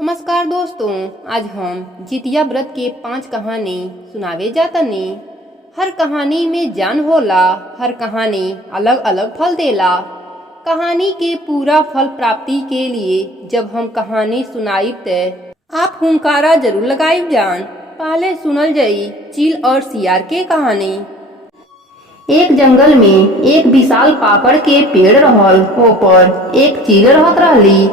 नमस्कार दोस्तों, आज हम जितिया व्रत के 5 कहानी सुनावे जातनी। हर कहानी में जान होला, हर कहानी अलग अलग फल देला। कहानी के पूरा फल प्राप्ति के लिए जब हम कहानी सुनाइब ते आप हुंकारा जरूर लगाइब जान। पहले सुनल जाई चील और सियार के कहानी। एक जंगल में एक विशाल पाकड़ के पेड़ रहल, ऊपर एक चील रहत रहली।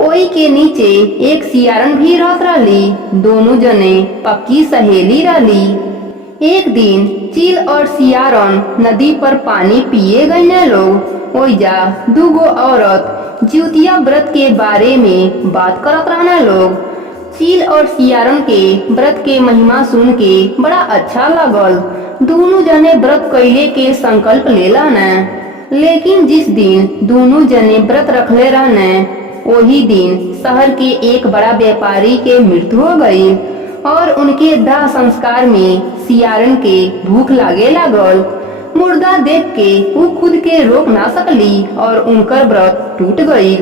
ओई के नीचे एक सियारन भी रहत रहली। दोनों जने पक्की सहेली रहली। एक दिन चील और सियारन नदी पर पानी पिए गए लोग। ओइजा दूगो औरत जितिया व्रत के बारे में बात करत रहना लोग। चील और सियारन के व्रत के महिमा सुन के बड़ा अच्छा लगल। दोनों जने व्रत कैले के संकल्प लेला न। लेकिन जिस दिन दोनों जने व्रत रखले रहने वही दिन शहर के एक बड़ा व्यापारी के मृत्यु हो गई और उनके दाह संस्कार में सियारन के भूख लागे लागल। मुर्दा देख के वो खुद के रोक ना सकली और उनकर व्रत टूट गई।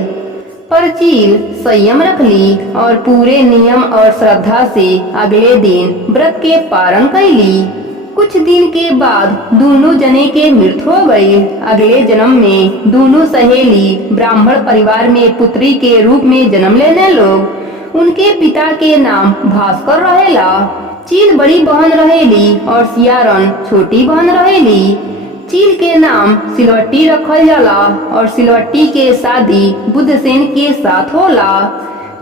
पर चील संयम रखली और पूरे नियम और श्रद्धा से अगले दिन व्रत के पारण कैली। कुछ दिन के बाद दोनों जने के मृत्यु हो गई। अगले जन्म में दोनों सहेली ब्राह्मण परिवार में पुत्री के रूप में जन्म लेने लोग। उनके पिता के नाम भास्कर रहेला। चील बड़ी बहन रहेली और सियारन छोटी बहन रहेली। चील के नाम सिलवट्टी रखल जाला और सिलवट्टी के शादी बुद्धसेन के साथ होला,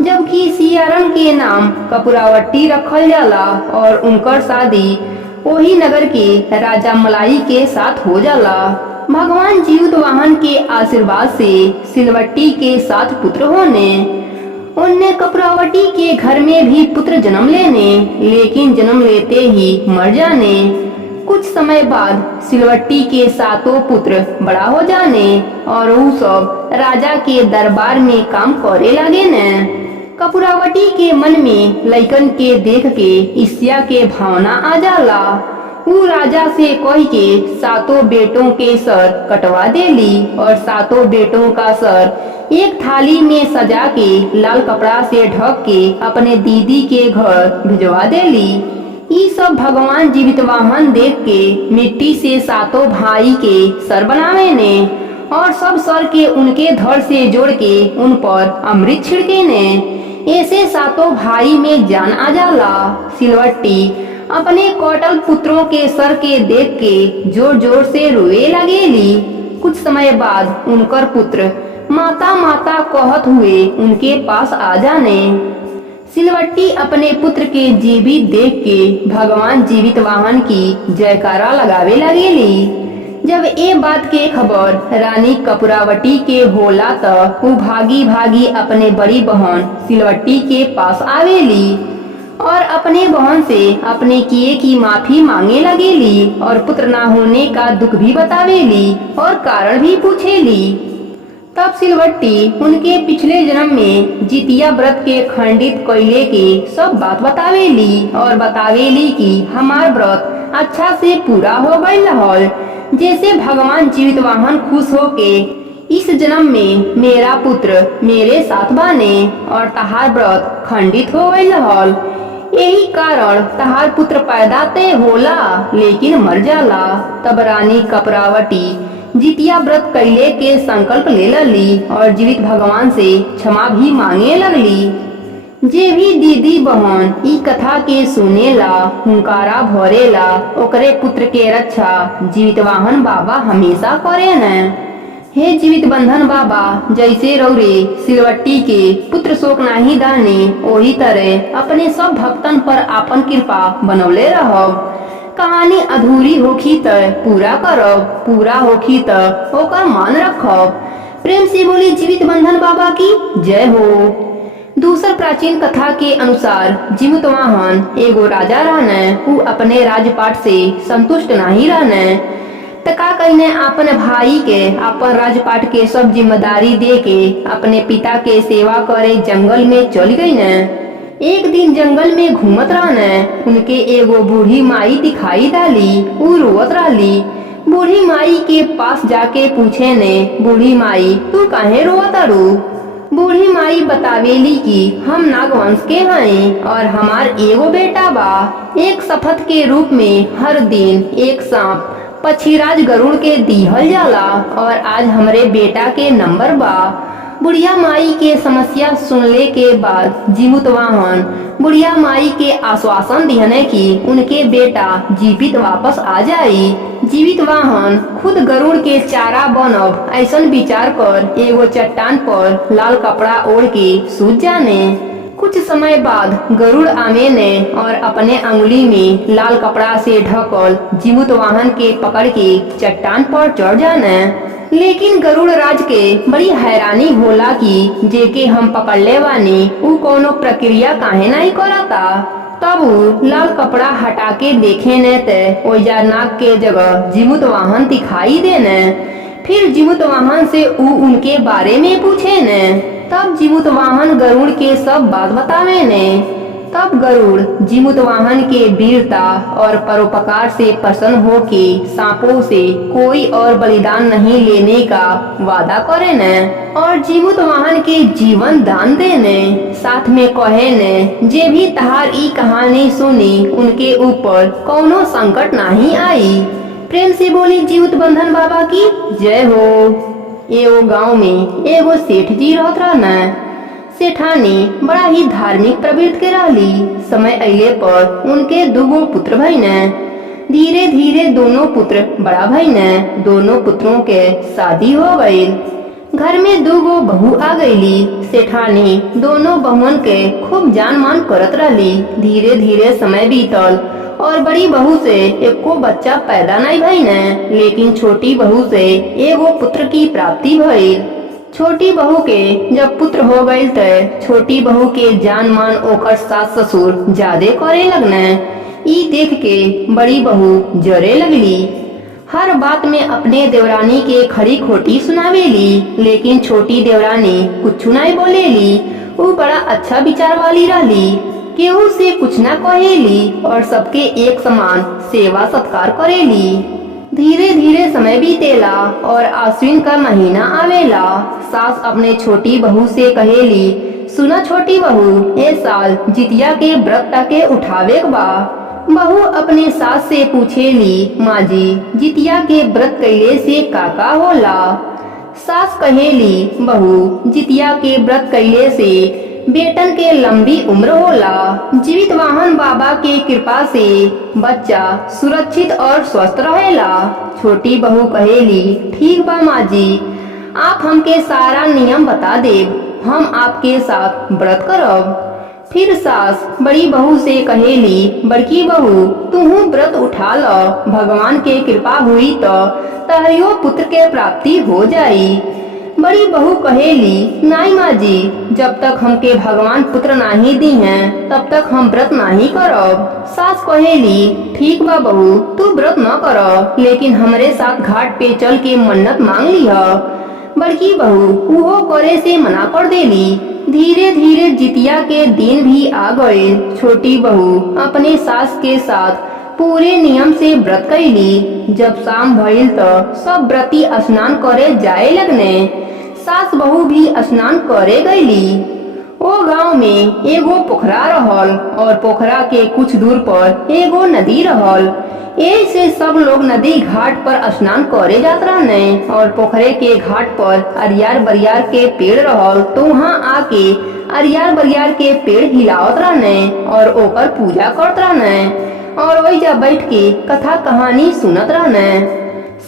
जबकि सियारन के नाम कपूरावट्टी रखल जाला और उनकर शादी वही नगर के राजा मलाई के साथ हो जाला। भगवान जीवतवाहन के आशीर्वाद से सिलवट्टी के 7 पुत्र होने। उनने कपूरावटी के घर में भी पुत्र जन्म लेने, लेकिन जन्म लेते ही मर जाने। कुछ समय बाद सिलवट्टी के 7 पुत्र बड़ा हो जाने और वो सब राजा के दरबार में काम करे लगे न। कपूरावटी के मन में लइकन के देख के ईर्ष्या के भावना आ जाला। वो राजा से कह के 7 बेटों के सर कटवा देली और 7 बेटों का सर एक थाली में सजा के लाल कपड़ा से ढक के अपने दीदी के घर भिजवा देली। ये सब भगवान जीवितवाहन देख के मिट्टी से 7 भाई के सर बनावे ने और सब सर के उनके धड़ से जोड़ के उन पर अमृत छिड़के ने। ऐसे 7 भाई में जान आ जाला। सिलवट्टी अपने कौटल पुत्रों के सर के देख के जोर जोर से रोए लगेली। कुछ समय बाद उनकर पुत्र माता माता कहत हुए उनके पास आ जाने। सिलवट्टी अपने पुत्र के जीवित देख के भगवान जीवितवाहन की जयकारा लगावे लगेली। जब ये बात के खबर रानी कपूरावटी के होला तो वो भागी भागी अपने बड़ी बहन सिलवट्टी के पास आवेली और अपने बहन से अपने किए की माफी मांगे लगेली और पुत्र ना होने का दुख भी बतावेली और कारण भी पूछेली। तब सिलवट्टी उनके पिछले जन्म में जितिया व्रत के खंडित कैले के सब बात बतावेली और बतावेली कि हमार व्रत अच्छा से पूरा हो गई रहल। जैसे भगवान जीवितवाहन खुश होके इस जन्म में मेरा पुत्र मेरे साथ बने और तहार व्रत खंडित हो गई रहल। यही कारण तहार पुत्र पैदा ते होला लेकिन मर जाला। तब रानी कपूरावटी जितिया व्रत कैले के संकल्प ले लली और जीवित भगवान से क्षमा भी मांगे लगली। जे भी दीदी बहन ई कथा के सुनेला हुंकारा भरेला ओकरे पुत्र के रक्षा जीवितवाहन बाबा हमेशा करे न। हे जीवित बंधन बाबा, जैसे रौरे सिलवट्टी के पुत्र शोक नाही दाने वही तरह अपने सब भक्तन पर आपन कृपा बनौले रहब। कहानी अधूरी होखी त पूरा करब, पूरा होखी त ओकर मान रखब। प्रेम से बोली जीवित बंधन बाबा की जय हो। दूसर प्राचीन कथा के अनुसार जीवितवाहन एगो राजा रहने। वो अपने राजपाट से संतुष्ट नहीं रहने त का कहने अपन भाई के अपन राजपाट के सब जिम्मेदारी दे के अपने पिता के सेवा करे जंगल में चल गई न। एक दिन जंगल में घूमत रहने उनके एगो बूढ़ी माई दिखाई डाली। वो रोवत रहली। बूढ़ी माई के पास जाके पूछे ने, बूढ़ी माई तू काहे रोवत तारू? बूढ़ी माई बतावेली कि हम नागवंश के हैं और हमार एगो बेटा बा। एक शपथ के रूप में हर दिन एक सांप पक्षीराज गरुड़ के दिहल जाला और आज हमरे बेटा के नंबर बा। बुढ़िया माई के समस्या सुनले के बाद जीमूतवाहन बुढ़िया माई के आश्वासन दिहने कि उनके बेटा जीवित वापस आ जाई। जीवित वाहन खुद गरुड़ के चारा बनब ऐसन विचार कर एगो चट्टान पर लाल कपड़ा ओढ़ के सूत जाने। कुछ समय बाद गरुड़ आवे ने और अपने अंगुली में लाल कपड़ा से ढकल जीवित वाहन के पकड़ के चट्टान पर चढ़ जाने। लेकिन गरुड़ राज के बड़ी हैरानी होला कि जेके हम पकड़ले बानी उ कोनो प्रक्रिया काहे नहीं करता। तब उ लाल कपड़ा हटा के देखे ने ते ओइजा नाग के जगह जीमूत वाहन दिखाई देने। फिर जीमूत वाहन से उ उनके बारे में पूछे ने। तब जीमूत वाहन गरुड़ के सब बात बतावे ने। तब गरुड़ जीमूत वाहन के वीरता और परोपकार से प्रसन्न होके सांपों से कोई और बलिदान नहीं लेने का वादा करे ने और जीमूत वाहन के जीवन दान देने। साथ में कहे ने जे भी तहार ई कहानी सुनी उनके ऊपर कोनो संकट नहीं आई। प्रेम से बोली जीवित बंधन बाबा की जय हो। एगो गांव में एगो सेठ जी रहत रहना। सेठानी बड़ा ही धार्मिक प्रवृत्ति के रहली। समय अइले पर उनके दूगो पुत्र भइने। धीरे धीरे दोनों पुत्र बड़ा भइने। दोनों पुत्रों के शादी हो गई। घर में दूगो बहू आ गईली। सेठानी दोनों बहुअन के खूब जान मान करत रहली। धीरे धीरे समय बीतल और बड़ी बहू से एको बच्चा पैदा नहीं भइने। लेकिन छोटी बहू से एगो पुत्र की प्राप्ति भइल। छोटी बहू के जब पुत्र हो गई तो छोटी बहू के जान मान ओकर सास ससुर ज्यादा करे लगने। ई देख के बड़ी बहू जरे लगली। हर बात में अपने देवरानी के खरी खोटी सुनावेली। लेकिन छोटी देवरानी कुछ नहीं बोलेली। वो बड़ा अच्छा विचार वाली रहली। केहू से कुछ न कहेली और सबके एक समान सेवा सत्कार करेली। धीरे धीरे समय बीतेला और आश्विन का महीना आवेला। सास अपने छोटी बहू से कहेली, सुना छोटी बहू, ए साल जितिया के व्रत के उठावे बा। बहू अपने सास से पूछेली, माँ जी जितिया के व्रत कैले से काका होला। सास कहेली, बहू जितिया के व्रत कैले से बेटन के लंबी उम्र होला। जीवित वाहन बाबा के कृपा से बच्चा सुरक्षित और स्वस्थ रहेला। छोटी बहू कहेली, ठीक बा माँ जी, आप हमके सारा नियम बता देब, हम आपके साथ व्रत करब। फिर सास बड़ी बहू से कहेली, बड़की बहू तुहू व्रत उठा लो, भगवान के कृपा हुई तो तहरियो पुत्र के प्राप्ति हो जाई। बड़ी बहू कहेली, नहीं माँ जी, जब तक हमके भगवान पुत्र नहीं दी हैं तब तक हम व्रत नहीं करब। सास कहेली, ठीक बा बहू, तू व्रत न कर, लेकिन हमरे साथ घाट पे चल के मन्नत मांग लिह। बड़की बहू उहो करे से मना कर देली। धीरे धीरे जितिया के दिन भी आ गए। छोटी बहू अपने सास के साथ पूरे नियम से व्रत कैली। जब शाम भइल तो सब व्रती स्नान करे जाए लगने। सास बहू भी स्नान करे गईली। ओ गांव में एगो पोखरा रहल और पोखरा के कुछ दूर पर एगो नदी रहल। ऐसे सब लोग नदी घाट पर स्नान करे जात रहने और पोखरे के घाट पर अरियार बरियार के पेड़ रहल तो वहाँ आके अरियार बरियार के पेड़ हिलावत रहने और ओकर पूजा करत रहने और वही जा बैठ के कथा कहानी सुनत रहने।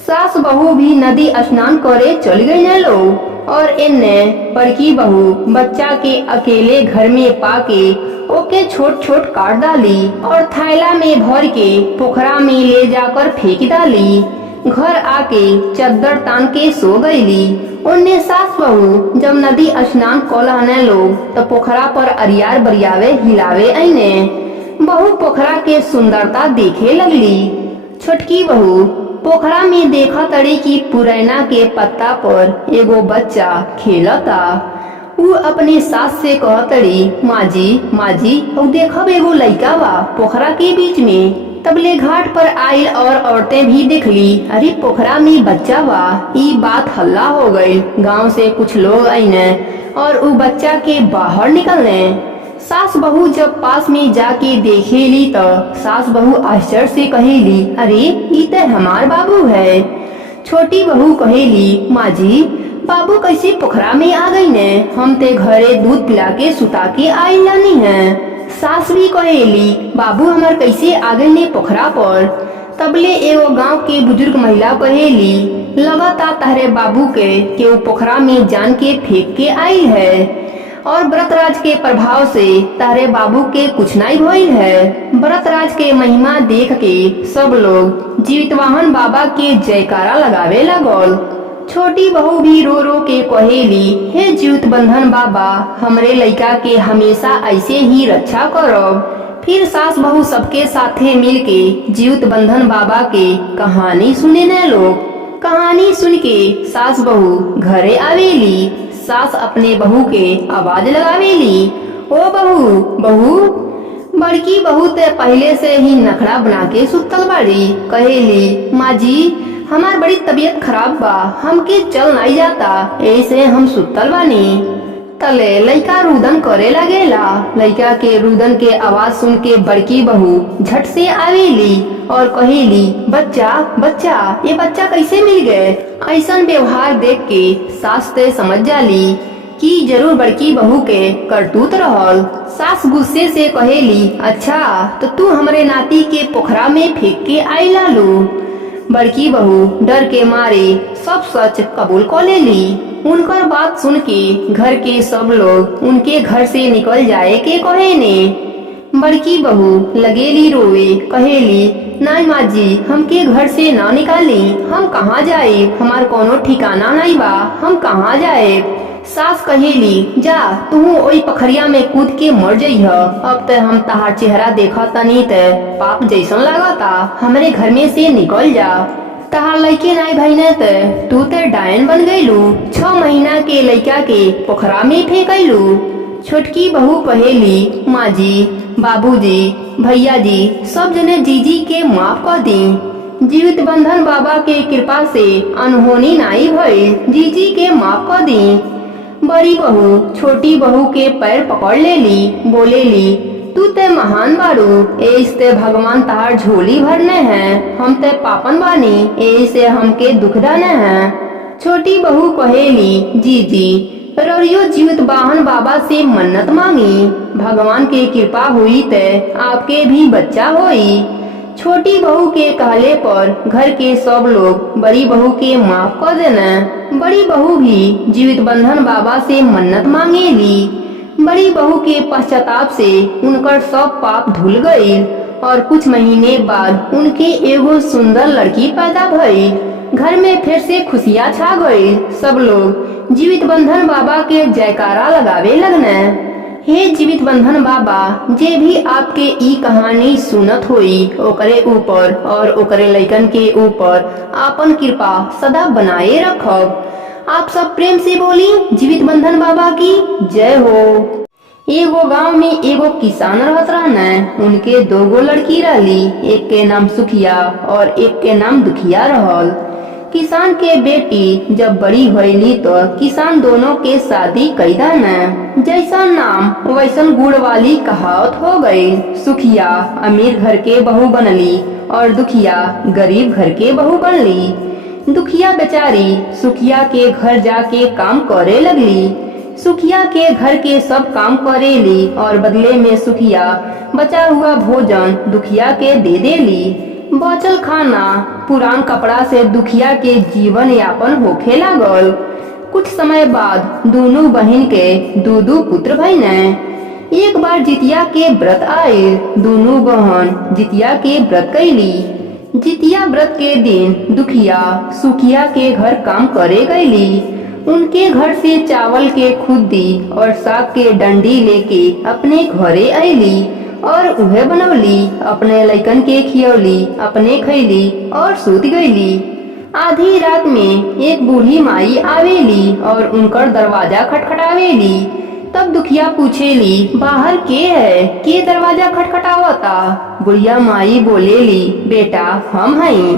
सास बहू भी नदी स्नान करे चल गई न लोग और इन्ने बड़की बहू बच्चा के अकेले घर में पाके ओके छोट छोट काट डाली और थैला में भर के पोखरा में ले जाकर फेंक डाली। घर आके चद्दर तान के सो गईली। उन्ने सास बहू जब नदी स्नान कलहने लोग तो पोखरा पर अरियार बरियावे हिलावे आईने। बहू पोखरा के सुंदरता देखे लगली। छोटकी बहू पोखरा में देखा तड़ी की पुरैना के पत्ता पर एगो बच्चा खेलता। उ अपने सास से कहतड़ी, माँ जी अब देखब एगो लइका बा पोखरा के बीच में। तबले घाट पर आइल और औरतें भी देखली, अरे पोखरा में बच्चा बा। ई बात हल्ला हो गई। गांव से कुछ लोग आईने और उ बच्चा के बाहर निकलने। सास बहू जब पास में जाके देखेली तो सास बहू आश्चर्य से कहेली, अरे ई ते हमार बाबू है। छोटी बहू कहेली, माँ जी बाबू कैसे पोखरा में आ गई ने, हम ते घरे दूध पिला के सुता के आई लानी है। सास भी कहेली, बाबू हमार कैसे आ गई ने पोखरा पर। तबले एगो गांव के बुजुर्ग महिला कहेली, लगता तारे बाबू के केहू पोखरा में जान के फेंक के आई है और व्रतराज के प्रभाव से तारे बाबू के कुछ नहीं भइल है। व्रतराज के महिमा देख के सब लोग जीवितवाहन बाबा के जयकारा लगावे लगल। छोटी बहू भी रो रो के कहेली, हे जीवित बंधन बाबा, हमरे लइका के हमेशा ऐसे ही रक्षा करब। फिर सास बहू सबके साथे मिल के जीवित बंधन बाबा के कहानी सुने न लोग। कहानी सुन के सास बहू घरे आवेली। सास अपने बहू के आवाज लगावेली, ओ बहू बहू। बड़की बहू ते पहले से ही नखड़ा बना के सुतल बाड़ी। कहेली, माँ जी हमार बड़ी तबीयत खराब बा, हमके चल नहीं जाता, ऐसे हम सुतल बानी। तले लइका रुदन करे लगेला। लइका के रुदन के आवाज सुन के बड़की बहू झट से आवेली और कहेली, बच्चा बच्चा, ये बच्चा कैसे मिल गए। ऐसन व्यवहार देख के सास ते समझ जाली कि जरूर बड़की बहू के करतूत रहल। सास गुस्से से कहेली, अच्छा तो तू हमरे नाती के पोखरा में फेंक के आई लालू। बड़की बहू डर के मारे सब सच कबूल कर लेली। उनकर बात सुन के घर के सब लोग उनके घर से निकल जाए के कहे ने। बड़की बहू लगेली रोवे, कहेली, नहीं माँ जी हमके घर से ना निकाली, हम कहाँ जाए, हमार कोनो ठिकाना नहीं बा, हम कहाँ जाए। सास कहेली, जा तू ओई पखरिया में कूद के मर जइह, अब ते हम तहार चेहरा देखा तनी ते पाप जैसन लागता, हमरे घर में से निकल जा। तहार लइके नहीं भइने ते तू ते डायन बन गईलू, 6 महीना के लइका के पोखरा में फेंकलू। छोटकी बहू कहेली, माँ जी बाबूजी भैया जी सब जने जीजी के माफ कर दी। जीवित बंधन बाबा के कृपा से अनहोनी नाई भइल, जीजी के माफ कर दी। बड़ी बहू छोटी बहू के पैर पकड़ लेली, बोलेली, तू ते महान बारू, ऐसे भगवान तार झोली भरने हैं, हम ते पापन बानी, ऐसे हमके दुख दाने हैं। छोटी बहू कहेली, जीजी ररियो जीवित वाहन बाबा से मन्नत मांगी, भगवान के कृपा हुई ते आपके भी बच्चा होई। छोटी बहू के कहले पर घर के सब लोग बड़ी बहू के माफ कर देना। बड़ी बहू भी जीवित बंधन बाबा से मन्नत मांगेली। बड़ी बहू के पश्चाताप से उनकर सब पाप धुल गई और कुछ महीने बाद उनके एगो सुंदर लड़की पैदा भई। घर में फिर से खुशियाँ छा गई। सब लोग जीवित बंधन बाबा के जयकारा लगावे लगने। हे जीवित बंधन बाबा, जे भी आपके ई कहानी सुनत होई ओकरे ऊपर और ओकरे लइकन के ऊपर आपन कृपा सदा बनाए रखब। आप सब प्रेम से बोली जीवित बंधन बाबा की जय हो। एगो गांव में एगो किसान रहत रहने। उनके 2 गो लड़की रहली, एक के नाम सुखिया और एक के नाम दुखिया रहल। किसान के बेटी जब बड़ी होइली तो किसान दोनों के शादी कई न। जैसा नाम वैसन गुड़ वाली कहावत हो गई। सुखिया अमीर घर के बहू बनली और दुखिया गरीब घर के बहू बनली। दुखिया बेचारी सुखिया के घर जाके काम करे लगली। सुखिया के घर के सब काम करेली और बदले में सुखिया बचा हुआ भोजन दुखिया के दे देली। बचल खाना पुरान कपड़ा से दुखिया के जीवन यापन होखे लागल। कुछ समय बाद दोनों बहन के 2 पुत्र भइने। एक बार जितिया के व्रत आए। दोनों बहन जितिया के व्रत कैली। जितिया व्रत के दिन दुखिया सुखिया के घर काम करे गईली। उनके घर से चावल के खुद्दी और साग के डंडी लेके अपने घरे आईली और उहे बनौली। अपने लइकन के खियौली, अपने खैली और सूत गईली। आधी रात में एक बूढ़ी माई आवेली और उनकर दरवाजा खटखटावेली। तब दुखिया पूछेली बाहर के है, के दरवाजा खटखटावता। बुढ़िया माई बोलेली बेटा हम हई।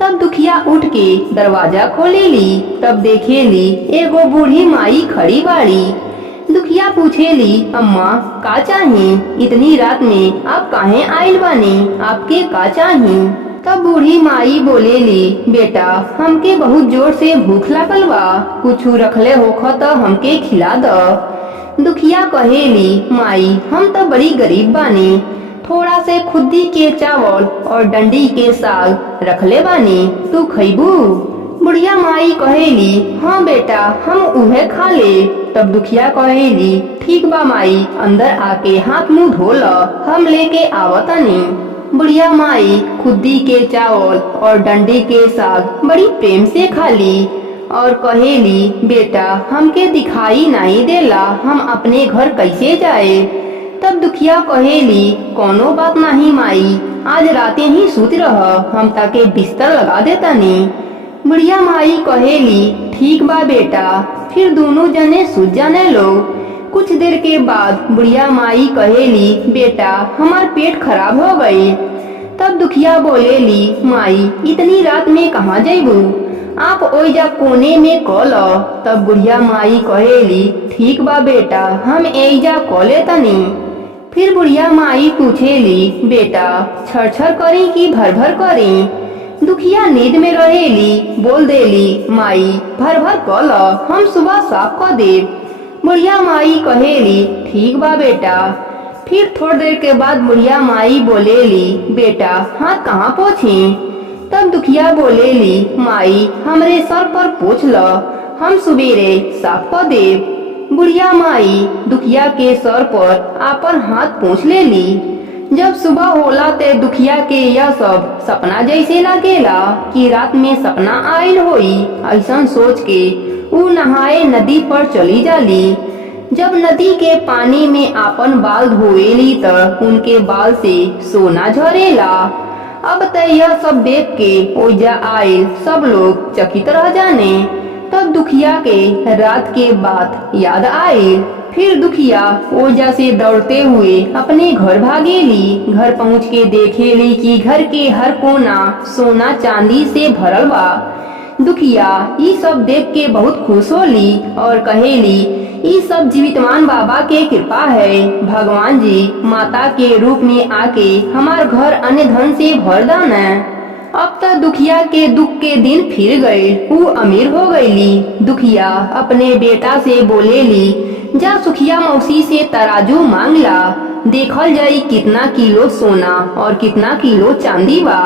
तब दुखिया उठ के दरवाजा खोलेली, तब देखेली एगो बूढ़ी माई खड़ी बाड़ी। दुखिया पूछेली अम्मा का चाही, इतनी रात में आप काहे आइल बानी, आपके का चाही। तब बूढ़ी माई बोलेली बेटा हमके बहुत जोर से भूख लागल बा, कुछ रखले होख तो हमके खिला द। दुखिया कहेली माई हम तो बड़ी गरीब बानी, थोड़ा से खुद्दी के चावल और डंडी के साग रखले बानी, तू खइबू। बुढ़िया माई कहेली हाँ बेटा हम उहे खा ले। तब दुखिया कहेली ठीक बा माई, अंदर आके हाथ मुंह धो ल, हम लेके आवतनी। बुढ़िया माई खुद्दी के चावल और डंडी के साग बड़ी प्रेम से खाली और कहेली बेटा हमके दिखाई नहीं देला, हम अपने घर कैसे जाए। तब दुखिया कहेली कोनो बात नहीं माई, आज राते ही सूत रह, हम ताके बिस्तर लगा देतानी। बुढ़िया माई कहेली ठीक बा बेटा। फिर दोनों जने सूत जाने लोग। कुछ देर के बाद बुढ़िया माई कहेली बेटा हमार पेट खराब हो गई। तब दुखिया बोलेली माई इतनी रात में कहाँ जाइबू, आप ओइजा कोने में कॉल। तब बुढ़िया माई कहेली ठीक बा बेटा हम एइजा कॉले तनी। फिर बुढ़िया माई पूछेली बेटा छर करी कि भर भर करी। दुखिया नींद में रहेली, बोल देली माई भर भर कॉल, हम सुबह साफ कर देव। बुढ़िया माई कहेली ठीक बा बेटा। फिर थोड़ी देर के बाद बुढ़िया माई बोलेली बेटा हाथ कहाँ पोछी। तब दुखिया बोलेली माई हमरे सर पर पोछ ल, हम सुबेरे साफ कर देव। बुढ़िया माई दुखिया के सर पर आपन हाथ पोंछ लेली। जब सुबह होला ते दुखिया के यह सब सपना जैसे लागेला कि रात में सपना आयल होई। ऐसा सोच के ऊ नहाए नदी पर चली जाली। जब नदी के पानी में आपन बाल धोएली त उनके बाल से सोना झरेला। अब त यह सब देख के ओइजा आयल सब लोग चकित रह जाने। तब दुखिया के रात के बात याद आए। फिर दुखिया ओजा से दौड़ते हुए अपने घर भागेली। घर पहुँच के देखेली कि घर के हर कोना सोना चांदी से भरल बा। दुखिया ये सब देख के बहुत खुश होली और कहेली ये सब जीवितमान बाबा के कृपा है। भगवान जी माता के रूप में आके हमार घर अन्न धन से भर दाना। अब तक दुखिया के दुख के दिन फिर गए, वो अमीर हो गईली। दुखिया अपने बेटा से बोलेली जा सुखिया मौसी से तराजू मांग ला, देखल जाई कितना किलो सोना और कितना किलो चांदी बा।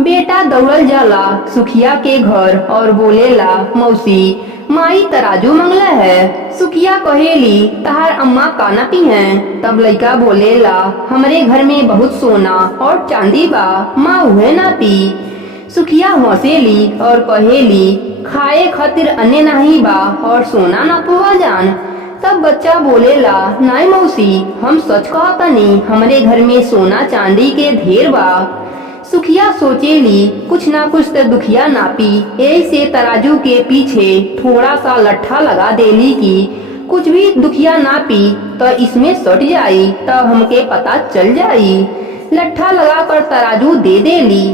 बेटा दौड़ल जाला सुखिया के घर और बोलेला मौसी माई तराजू मंगला है। सुखिया कहेली तहार अम्मा काना पी है। तब लड़का बोलेला हमरे घर में बहुत सोना और चांदी बा, माँ उहे ना पी। सुखिया हंसेली और कहेली खाए खातिर अन्य नहीं बा और सोना ना पुआ जान। तब बच्चा बोलेला नाई मौसी हम सच कहतनी, हमरे घर में सोना चांदी के ढेर बा। सुखिया सोचेली कुछ ना कुछ तो दुखिया नापी, ऐसे तराजू के पीछे थोड़ा सा लट्ठा लगा देली कि कुछ भी दुखिया नापी तो इसमें सट जाई तो हमके पता चल जाई। लट्ठा लगाकर तराजू दे देली।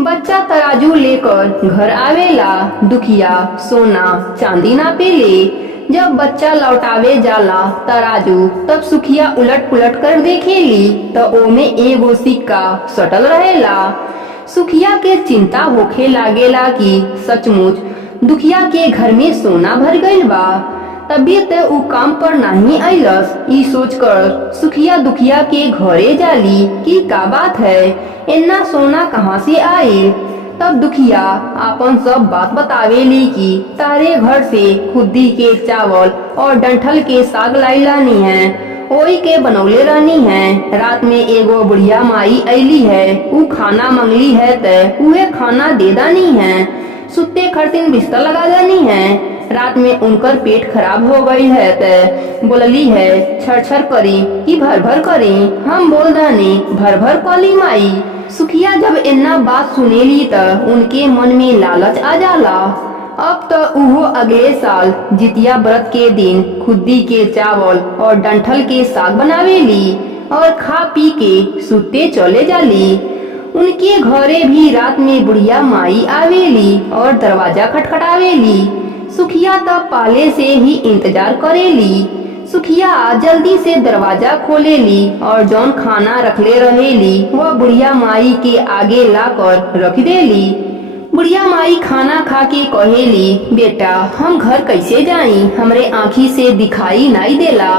बच्चा तराजू लेकर घर आवेला। दुखिया सोना चांदी नापे ले। जब बच्चा लौटावे जाला तराजू तब सुखिया उलट पुलट कर देखेली तो ओमे एगो सिक्का सटल रहेला। सुखिया के चिंता होखे लागेला कि सचमुच दुखिया के घर में सोना भर गइल बा। तभी ते उ काम पर नहीं आइलस। ई सोचकर सुखिया दुखिया के घरे जाली कि का बात है, इतना सोना कहाँ से आए। तब दुखिया आपन सब बात बतावेली कि तारे घर से खुद्दी के चावल और डंठल के साग लाई लानी है, ओई के बनौले रहनी है। रात में एगो बुढ़िया माई ऐली है, उ खाना मंगली है ते उहे खाना दे दानी है। सुते खरतिन बिस्तर लगा दानी है। रात में उनकर पेट खराब हो गई है ते बोलली है छर करी कि भर भर करी। हम बोल दानी भर भर कली माई। सुखिया जब इतना बात सुनेली त उनके मन में लालच आ जाला अब तो उहो अगले साल जितिया व्रत के दिन खुद्दी के चावल और डंठल के साग बनावेली और खा पी के सुते चले जाली। उनके घरे भी रात में बुढ़िया माई आवेली और दरवाजा खटखटावेली। सुखिया तब पाले से ही इंतजार करेली। सुखिया जल्दी से दरवाजा खोलेली और जौन खाना रखले रहेली वह बुढ़िया माई के आगे लाकर रख देली। बुढ़िया माई खाना खा के कहेली, बेटा हम घर कैसे जाई, हमरे आँखी से दिखाई नहीं देला।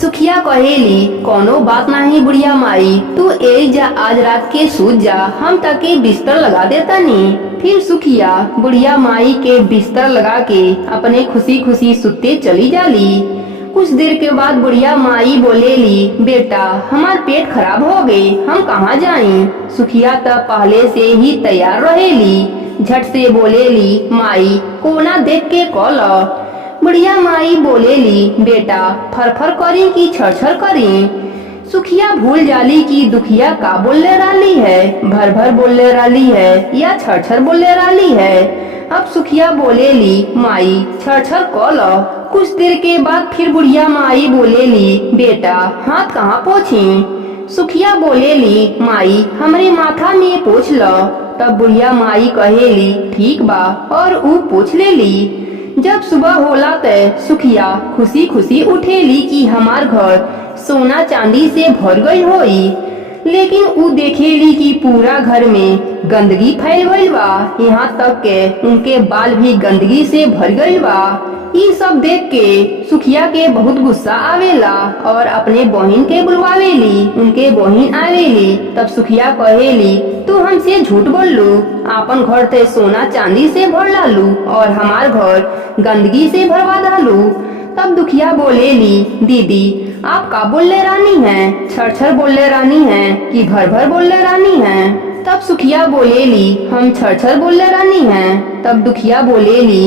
सुखिया कहेली, कोनो बात नहीं बुढ़िया माई, तू ए जा आज रात के सूत जा, हम ताके बिस्तर लगा देता नी। फिर सुखिया बुढ़िया माई के बिस्तर लगा के अपने खुशी खुशी सुते चली जाली। कुछ देर के बाद बुढ़िया माई बोलेली, बेटा हमार पेट खराब हो गए, हम कहाँ जाएं। सुखिया तब पहले से ही तैयार रहेली। झट से बोलेली, माई कोना देख के कॉल। बुढ़िया माई बोलेली, बेटा फरफर करी कि छरछर करी। सुखिया भूल जाली कि दुखिया का बोलने वाली है, भर भर बोलने वाली है या छरछर बोलने वाली है। अब सुखिया बोलेली, माई छरछर कॉल। कुछ देर के बाद फिर बुढ़िया माई बोलेली, बेटा हाथ कहाँ पोछी। सुखिया बोलेली, माई हमरे माथा में पोछ लो। तब बुढ़िया माई कहेली, ठीक बा, और ऊ पूछ लेली। जब सुबह होला ते सुखिया खुशी खुशी उठेली कि हमार घर सोना चांदी से भर गई होई। लेकिन ऊ देखेली कि पूरा घर में गंदगी फैल गई बा, यहाँ तक के उनके बाल भी गंदगी से भर गई बा। ये सब देख के सुखिया के बहुत गुस्सा आवेला और अपने बहन के बुलवावेली। उनके बहन आवेली तब सुखिया कहेली, तू हमसे झूठ बोललू, आपन घर ते सोना चांदी से भर लालू और हमार घर गंदगी से भरवा डालू। तब दुखिया बोलेली, दीदी आप का बोलले रानी हैं, छरछर बोलले रानी हैं कि भर भर बोलले रानी हैं। तब सुखिया बोलेली, हम छरछर बोलले रानी हैं। तब दुखिया बोलेली,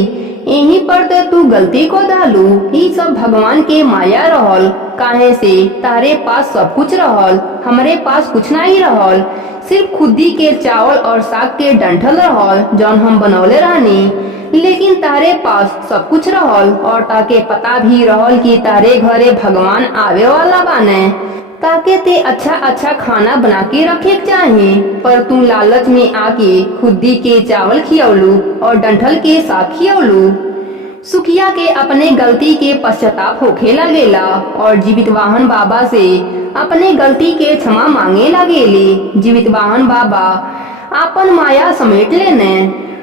यहीं पर ते तू गलती को डालू, ये सब भगवान के माया रहल, काहे से तारे पास सब कुछ रहल, हमरे पास कुछ नहीं रहल, सिर्फ खुद्दी के चावल और साग के डंठल रहल जौन हम बनौले रहनी। लेकिन तारे पास सब कुछ रहल और ताके पता भी रहल कि तारे घरे भगवान आवे वाला बाने, ताके ते अच्छा अच्छा खाना बना के रखे चाहे, पर तू लालच में आके खुद्दी के चावल खियौलू और डंठल के साग खियौलू। सुखिया के अपने गलती के पश्चाताप होखे लगेला और जीवित वाहन बाबा से अपने गलती के क्षमा मांगे लगेली। जीवित वाहन बाबा आपन माया समेट लेने,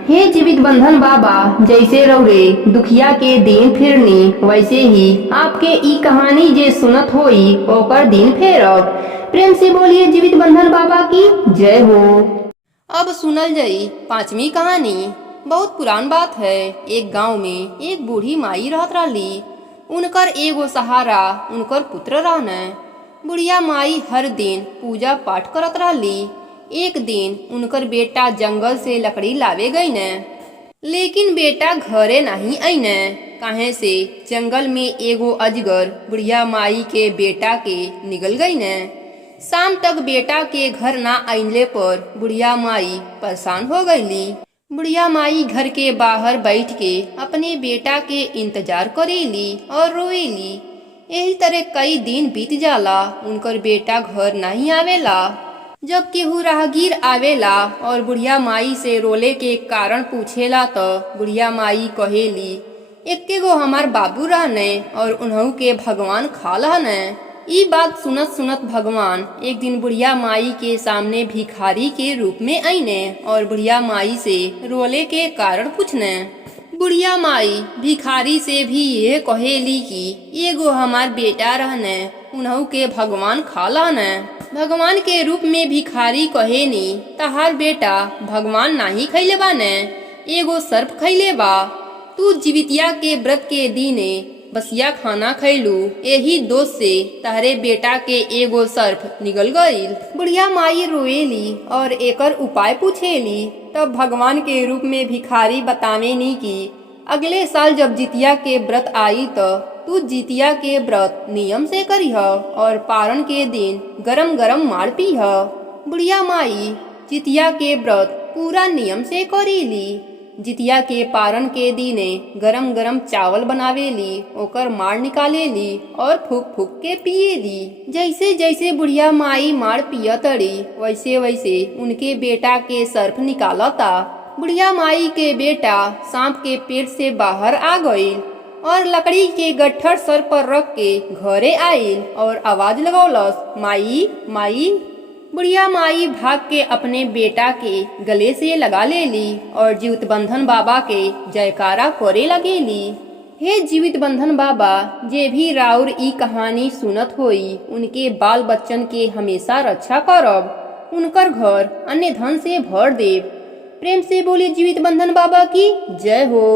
हे जीवित बंधन बाबा, जैसे रौरे दुखिया के दिन फिरनी वैसे ही आपके ई कहानी जे सुनत होई ओकर दिन फेरब। प्रेम से बोलिए जीवित बंधन बाबा की जय हो। अब सुनल जाई पांचवी कहानी। बहुत पुरान बात है। एक गांव में एक बूढ़ी माई रहत रही। उनकर एगो सहारा उनकर पुत्र रहने। बुढ़िया माई हर दिन पूजा पाठ करत रही। एक दिन उनकर बेटा जंगल से लकड़ी लावे गई न, लेकिन बेटा घरे नहीं आईने, काहे से जंगल में एगो अजगर बुढ़िया माई के बेटा के निगल गई न। शाम तक बेटा के घर ना आइले पर बुढ़िया माई परेशान हो गईली। बुढ़िया माई घर के बाहर बैठ के अपने बेटा के इंतजार करेली और रोएली। यही तरह कई दिन बीत जाला, उनकर बेटा घर नहीं आवेला। जब केहू राहगीर आवेला और बुढ़िया माई से रोले के कारण पूछेला तो बुढ़िया माई कहेली, एक्के गो हमार बाबू रहने और उन्हू के भगवान खा लहने। ई बात सुनत सुनत भगवान एक दिन बुढ़िया माई के सामने भिखारी के रूप में आईने और बुढ़िया माई से रोले के कारण पूछने। बुढ़िया माई भिखारी से भी ये कहेली कि एगो हमार बेटा रहने, उन्हू के भगवान खा लहने। भगवान के रूप में भिखारी कहेनी, तहार बेटा भगवान नहीं खैले बाने, एगो सर्प खैले बा। तू जीवितिया के व्रत के दीने बसिया खाना खैलू, यही दोष से तहरे बेटा के एगो सर्प निगल गईल। बुढ़िया माई रोएली और एकर उपाय पूछेली। तब भगवान के रूप में भिखारी बतावेनी कि अगले साल जब जितिया के व्रत आई तो तू जितिया के व्रत नियम से करीह और पारण के दिन गरम गरम मार पीह। बुढ़िया माई जितिया के व्रत पूरा नियम से करेली। जितिया के पारण के दिने गरम गरम चावल बनावेली, ओकर माड़ निकालेली और फूक फूक के पिएली। जैसे जैसे बुढ़िया माई माड़ पियतड़ी वैसे वैसे उनके बेटा के सर्फ निकालता। बुढ़िया माई के बेटा सांप के पेट से बाहर आ गईल और लकड़ी के गट्ठर सर पर रख के घरे आईल और आवाज लगौलस, माई माई। बुढ़िया माई भाग के अपने बेटा के गले से लगा लेली और जीवित बंधन बाबा के जयकारा करे लगेली। हे जीवित बंधन बाबा, जे भी राउर ई कहानी सुनत होई उनके बाल बच्चन के हमेशा रक्षा करब, उनकर घर अन्य धन से भर देव। प्रेम से बोले जीवित बंधन बाबा की जय हो।